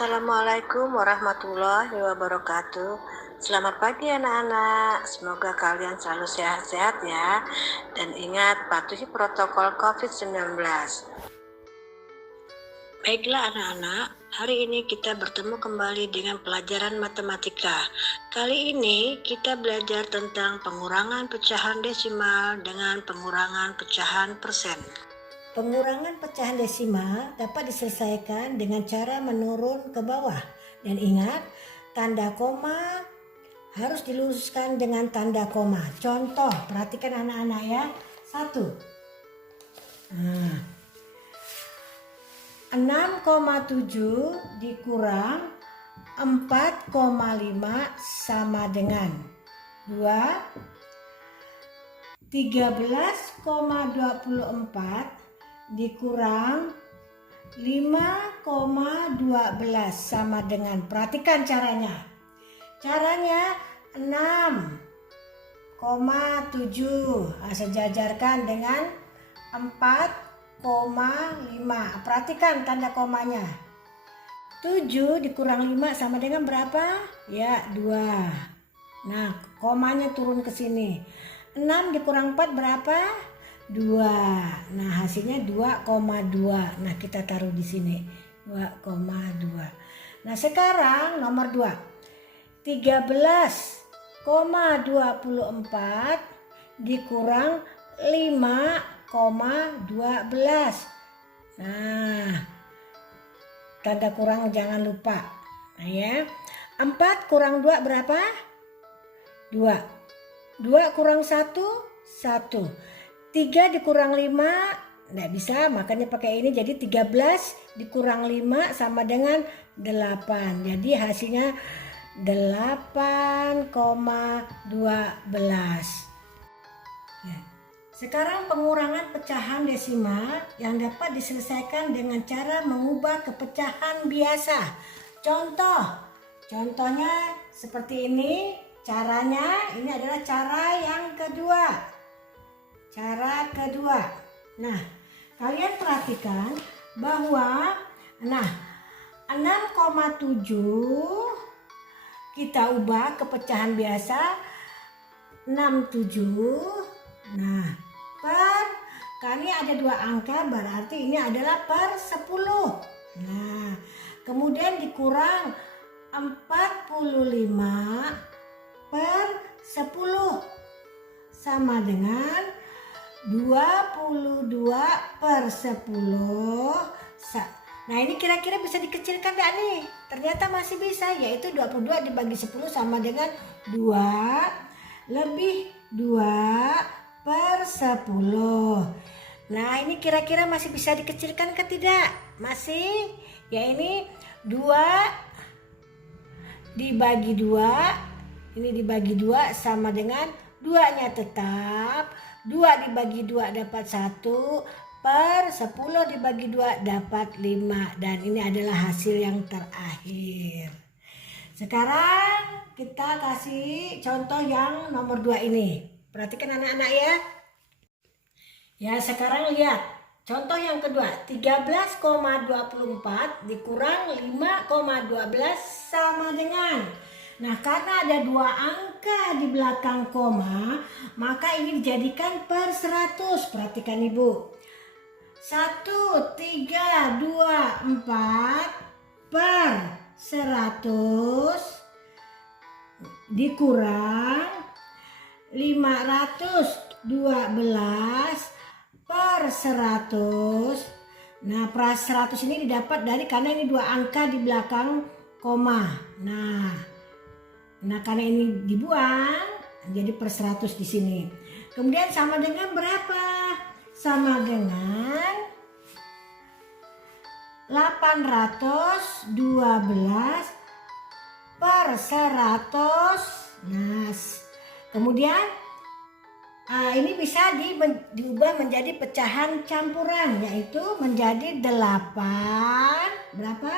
Assalamualaikum warahmatullahi wabarakatuh. Selamat pagi anak-anak. Semoga kalian selalu sehat-sehat ya. Dan ingat patuhi protokol COVID-19. Baiklah anak-anak, hari ini kita bertemu kembali dengan pelajaran matematika. Kali ini kita belajar tentang pengurangan pecahan desimal dengan pengurangan pecahan persen. Pengurangan pecahan desimal dapat diselesaikan dengan cara menurun ke bawah. Dan ingat, tanda koma harus diluruskan dengan tanda koma. Contoh, perhatikan anak-anak ya. 6,7 dikurang 4,5 sama dengan 2. 13,24 dikurang 5,12 sama dengan, perhatikan caranya. Caranya 6,7 sejajarkan dengan 4,5. Perhatikan tanda komanya. 7 dikurang 5 sama dengan berapa? Ya, 2. Nah, komanya turun ke sini. 6 dikurang 4 berapa? 2. Nah, hasilnya 2,2. Nah, kita taruh di sini. 2,2. Nah, sekarang nomor 2. 13,24 dikurang 5,12. Nah, tanda kurang jangan lupa. Nah ya. 4 kurang 2 berapa? 2. 2 kurang 1, 1. 3 dikurang 5, nggak bisa, makanya pakai ini. Jadi 13 dikurang 5 sama dengan 8. Jadi hasilnya 8,12. Ya. Sekarang pengurangan pecahan desimal yang dapat diselesaikan dengan cara mengubah ke pecahan biasa. Contohnya seperti ini. Caranya ini adalah cara yang kedua. Cara kedua. Nah, kalian perhatikan bahwa 6,7 kita ubah ke pecahan biasa 67. Nah, karena ada 2 angka berarti ini adalah per 10. Nah, kemudian dikurang 45 per 10 sama dengan 22 per 10. Nah, ini kira-kira bisa dikecilkan gak nih? Ternyata masih bisa, yaitu 22 dibagi 10 sama dengan 2 lebih 2 per 10. Nah, ini kira-kira masih bisa dikecilkan ke tidak? Masih? Ya, ini 2 dibagi 2. Ini dibagi 2 sama dengan 2-nya tetap. 2 dibagi 2 dapat 1 per 10 dibagi 2 dapat 5. Dan ini adalah hasil yang terakhir. Sekarang kita kasih contoh yang nomor 2 ini. Perhatikan anak-anak ya. Ya, sekarang lihat. Contoh yang kedua. 13,24 dikurang 5,12 sama dengan. Nah, karena ada 2 angka di belakang koma, maka ini dijadikan per 100. Perhatikan Ibu. 1, 3, 2, 4 per 100 dikurang 512 per 100. Nah, per 100 ini didapat dari, karena ini 2 angka di belakang koma. Nah, karena ini dibuang, jadi per 100 di sini. Kemudian sama dengan berapa? Sama dengan 812 per 100. Nah, kemudian ini bisa diubah menjadi pecahan campuran, yaitu menjadi 8 berapa?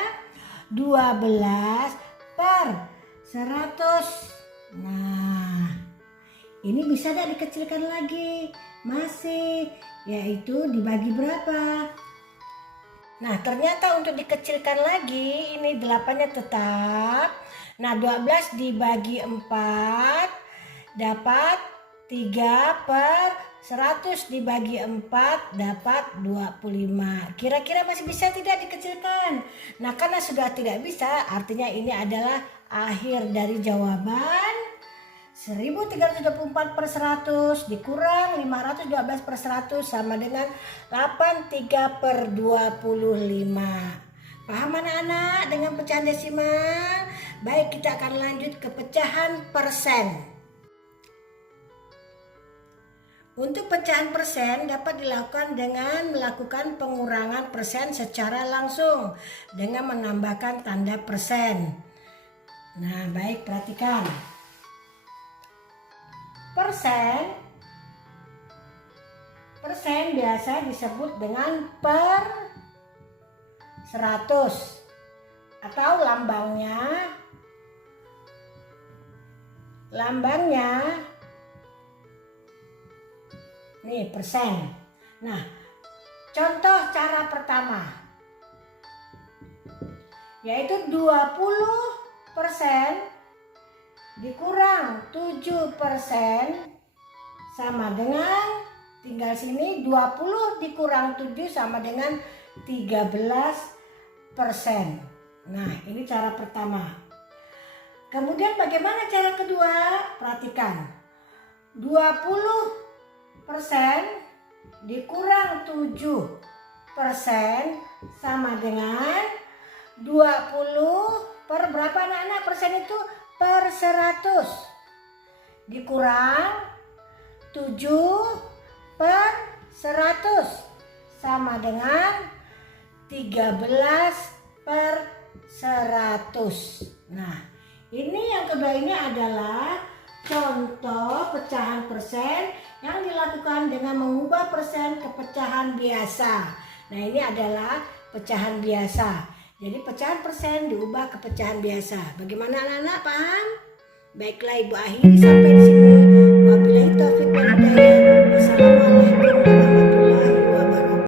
12 per 100. Nah, ini bisa tidak dikecilkan lagi? Masih, yaitu dibagi berapa? Nah, ternyata untuk dikecilkan lagi, ini 8-nya tetap. Nah, 12 dibagi 4 dapat 3/100 dibagi 4 dapat 25. Kira-kira masih bisa tidak dikecilkan? Nah, karena sudah tidak bisa, artinya ini adalah akhir dari jawaban. 1324/100 dikurang 512/100 sama dengan 83/25. Paham anak-anak dengan pecahan desimal? Baik, kita akan lanjut ke pecahan persen. Untuk pecahan persen dapat dilakukan dengan melakukan pengurangan persen secara langsung dengan menambahkan tanda persen. Nah, baik, perhatikan. Persen biasa disebut dengan per 100 atau lambangnya nih persen. Nah, contoh cara pertama yaitu 20% dikurang 7% sama dengan, tinggal sini 20 dikurang 7 sama dengan 13%. Nah, ini cara pertama. Kemudian bagaimana cara kedua? Perhatikan. 20% dikurang 7% sama dengan 20 per berapa anak-anak persen itu? Per 100 dikurang 7/100 sama dengan 13/100. Nah, ini yang kedua ini adalah contoh pecahan persen yang dilakukan dengan mengubah persen ke pecahan biasa. Nah, ini adalah pecahan biasa. Jadi pecahan persen diubah ke pecahan biasa. Bagaimana anak-anak, paham? Baiklah, Ibu akhiri sampai di sini.